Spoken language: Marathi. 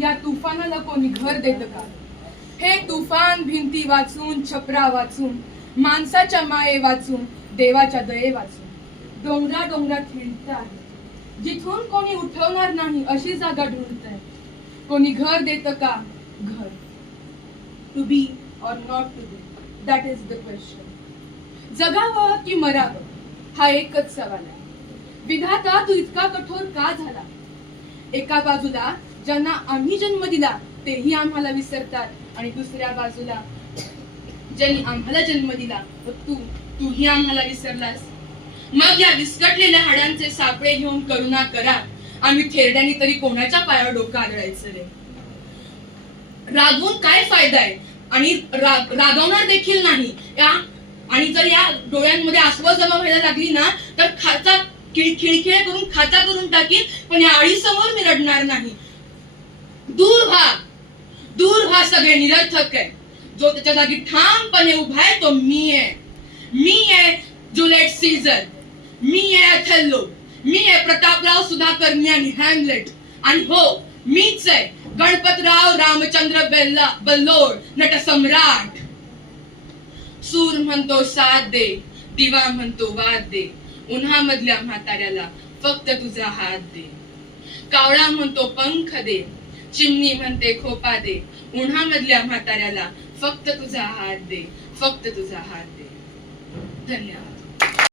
या तुफानाला कोणी घर देत का? हे तुफान भिंती वाचून छपरा वाचून माणसाच्या माये वाचून देवाच्या दये वाचून. डोंगरा डोंगरात हिंडत आहे. जिथून कोणी उठवणार नाही अशी जागा ढूंढत आहे. कोणी घर देत का? घर. To be or not to be that is the question जगावं की मरावं हा एकच सवाल आहे. विधाता तू इतका कठोर का झाला? एका बाजूला ज्यांना आम्ही जन्म दिला तेही आम्हाला विसरतात. आणि दुसऱ्या बाजूला ज्यांनी आम्हाला जन्म दिला व तू तूही आम्हाला विसरलास. मग या विस्कटलेल्या हाडांचे सापळे घेऊन करुणा करा. आम्ही थेरड्याने तरी कोणाच्या पायावर डोकं आदळायचं रे? रागवून काय फायदा आहे? आणि रागवणार देखील नाही. या आणि जर या डोळ्यांमध्ये आसवं जमा व्हायला लागली ना तर खाचा खिळखिळे करून खाता करून टाकीन पण या आळीसमोर मी रडणार नाही. दूर व्हा. दूर व्हा सगळे निरर्थक आहे जो त्याच्या जागी ठामपणे उभा आहे तो मी आहे. मी आहे जुलेट सीझर मी आहे अथल्लो मी आहे प्रतापराव सुधाकर मी आणि हॅमलेट. आणि हो मीच आहे गणपतराव रामचंद्र बेल्ला नट नटसम्राट सूर म्हणतो साथ दे दिवा म्हणतो वाद दे. उन्हामधल्या म्हाताऱ्याला फक्त तुझा हात दे. कावळा म्हणतो पंख दे. चिमणी म्हणते खोपा दे. उन्हामधल्या म्हाताऱ्याला फक्त तुझा हात दे. फक्त तुझा हात दे. धन्यवाद.